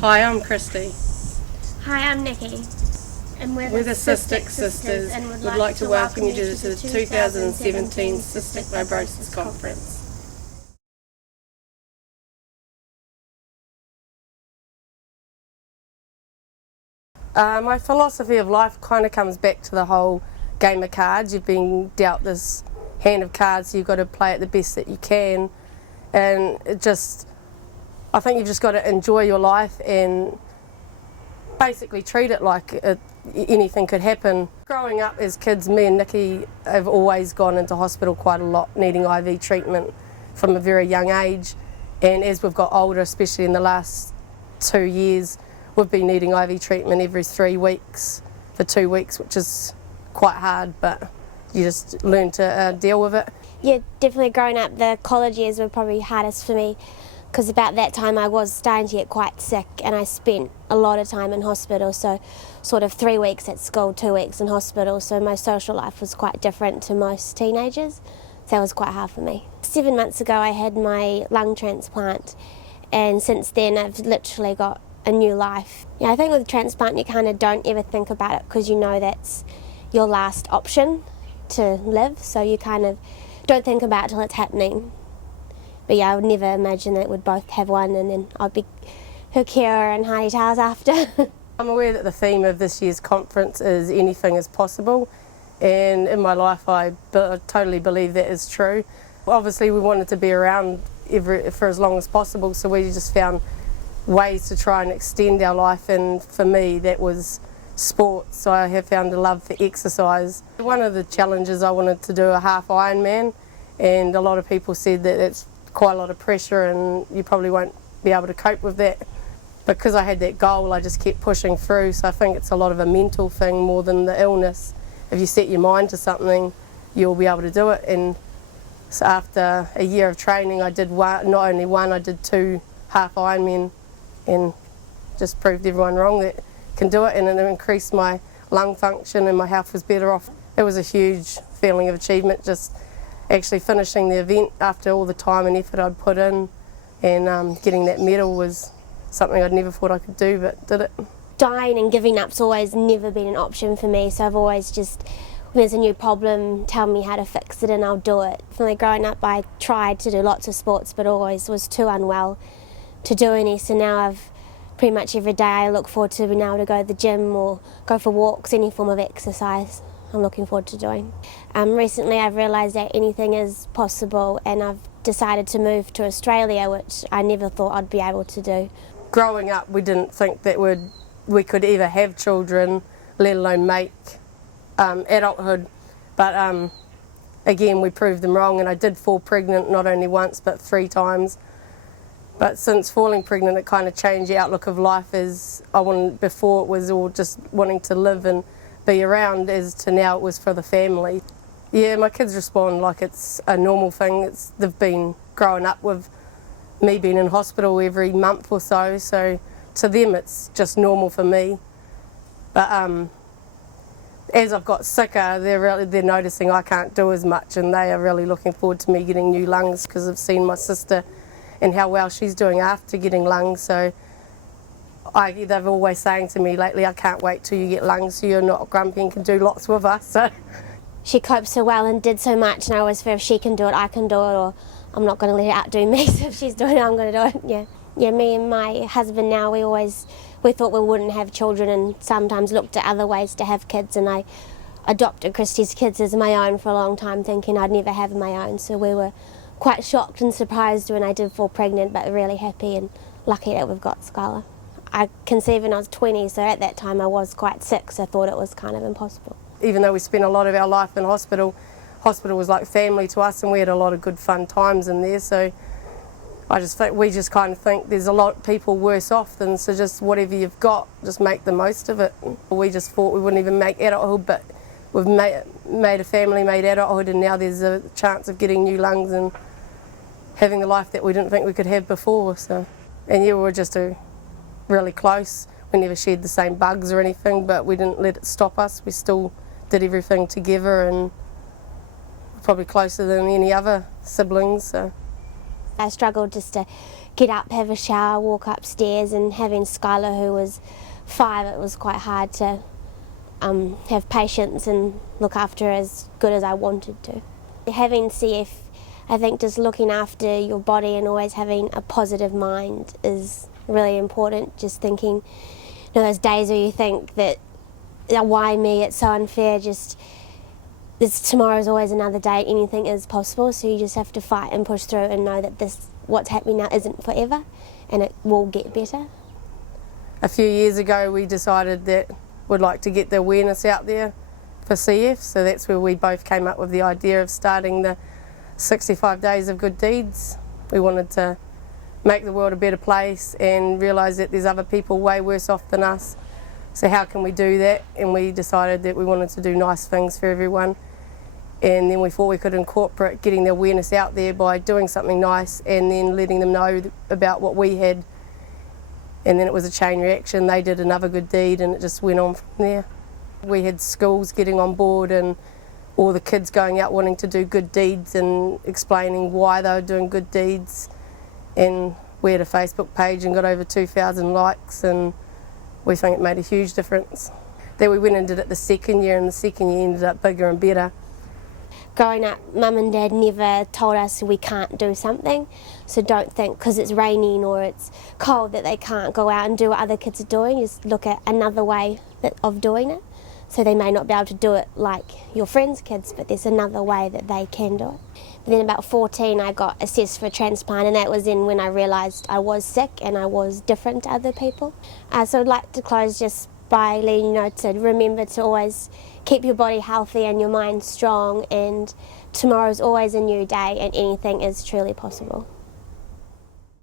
Hi, I'm Christy. Hi, I'm Nikki. And we're the Cystic Sisters and would like to welcome you to the 2017 Cystic Fibrosis Conference. My philosophy of life kind of comes back to the whole game of cards. You've been dealt this hand of cards, so you've got to play it the best that you can. And I think you've just got to enjoy your life and basically treat it like anything could happen. Growing up as kids, me and Nikki have always gone into hospital quite a lot, needing IV treatment from a very young age. And as we've got older, especially in the last 2 years, we've been needing IV treatment every 3 weeks for 2 weeks, which is quite hard, but you just learn to deal with it. Yeah, definitely growing up, the college years were probably hardest for me because about that time I was starting to get quite sick and I spent a lot of time in hospital, so sort of 3 weeks at school, 2 weeks in hospital, so my social life was quite different to most teenagers, so that was quite hard for me. 7 months ago I had my lung transplant and since then I've literally got a new life. Yeah, I think with transplant you kind of don't ever think about it because you know that's your last option to live, so you kind of don't think about it till it's happening. But yeah, I would never imagine that we'd both have one and then I'd be her carer and Hardy Towers after. I'm aware that the theme of this year's conference is anything is possible, and in my life I totally believe that is true. Obviously we wanted to be around for as long as possible, so we just found ways to try and extend our life, and for me that was sport, so I have found a love for exercise. One of the challenges, I wanted to do a half Ironman, and a lot of people said that it's quite a lot of pressure and you probably won't be able to cope with that. Because I had that goal, I just kept pushing through, so I think it's a lot of a mental thing more than the illness. If you set your mind to something, you'll be able to do it. And so after a year of training, I did not only one, I did 2 half Ironmen, and just proved everyone wrong that can do it, and it increased my lung function and my health was better off. It was a huge feeling of achievement, just actually finishing the event after all the time and effort I'd put in, and getting that medal was something I'd never thought I could do, but did it. Dying and giving up's always never been an option for me, so I've always just, when there's a new problem, tell me how to fix it and I'll do it. From growing up I tried to do lots of sports but always was too unwell to do any, so now I've pretty much every day I look forward to being able to go to the gym or go for walks, any form of exercise I'm looking forward to doing. Recently I've realised that anything is possible and I've decided to move to Australia, which I never thought I'd be able to do. Growing up we didn't think that we could ever have children, let alone make adulthood, but again we proved them wrong, and I did fall pregnant not only once but 3 times. But since falling pregnant it kind of changed the outlook of life, as before it was all just wanting to live and be around, as to now it was for the family. Yeah, my kids respond like it's a normal thing. They've been growing up with me being in hospital every month or so, so to them it's just normal for me. But as I've got sicker, they're noticing I can't do as much, and they are really looking forward to me getting new lungs because I've seen my sister and how well she's doing after getting lungs. So they've always saying to me lately, I can't wait till you get lungs so you're not grumpy and can do lots with us. So she coped so well and did so much, and I always feel if she can do it, I can do it, or I'm not going to let her outdo me, so if she's doing it, I'm going to do it. Yeah, me and my husband now, we thought we wouldn't have children and sometimes looked at other ways to have kids, and I adopted Christy's kids as my own for a long time, thinking I'd never have my own, so we were quite shocked and surprised when I did fall pregnant, but really happy and lucky that we've got Skylar. I conceived when I was 20, so at that time I was quite sick, so I thought it was kind of impossible. Even though we spent a lot of our life in hospital, hospital was like family to us, and we had a lot of good fun times in there, so we just kind of think there's a lot of people worse off than, so just whatever you've got, just make the most of it. We just thought we wouldn't even make adulthood, but we've made a family, made adulthood, and now there's a chance of getting new lungs and having the life that we didn't think we could have before. So, and yeah, we were just really close. We never shared the same bugs or anything, but we didn't let it stop us. We still did everything together, and probably closer than any other siblings. So I struggled just to get up, have a shower, walk upstairs, and having Skylar, who was 5, it was quite hard to have patience and look after her as good as I wanted to. Having CF, I think just looking after your body and always having a positive mind is really important. Just thinking, those days where you think that, why me, it's so unfair, tomorrow's always another day, anything is possible, so you just have to fight and push through and know that what's happening now isn't forever and it will get better. A few years ago we decided that we'd like to get the awareness out there for CF, so that's where we both came up with the idea of starting the 65 Days of Good Deeds. We wanted to make the world a better place and realise that there's other people way worse off than us, so how can we do that? And we decided that we wanted to do nice things for everyone, and then we thought we could incorporate getting the awareness out there by doing something nice and then letting them know about what we had, and then it was a chain reaction. They did another good deed and it just went on from there. We had schools getting on board and all the kids going out wanting to do good deeds and explaining why they were doing good deeds, and we had a Facebook page and got over 2,000 likes, and we think it made a huge difference. Then we went and did it the second year, and the second year ended up bigger and better. Growing up, Mum and Dad never told us we can't do something, so don't think because it's raining or it's cold that they can't go out and do what other kids are doing. Just look at another way of doing it. So they may not be able to do it like your friends' kids, but there's another way that they can do it. But then about 14 I got assessed for a transplant, and that was then when I realised I was sick and I was different to other people. So I'd like to close just by letting you know to remember to always keep your body healthy and your mind strong, and tomorrow's always a new day and anything is truly possible.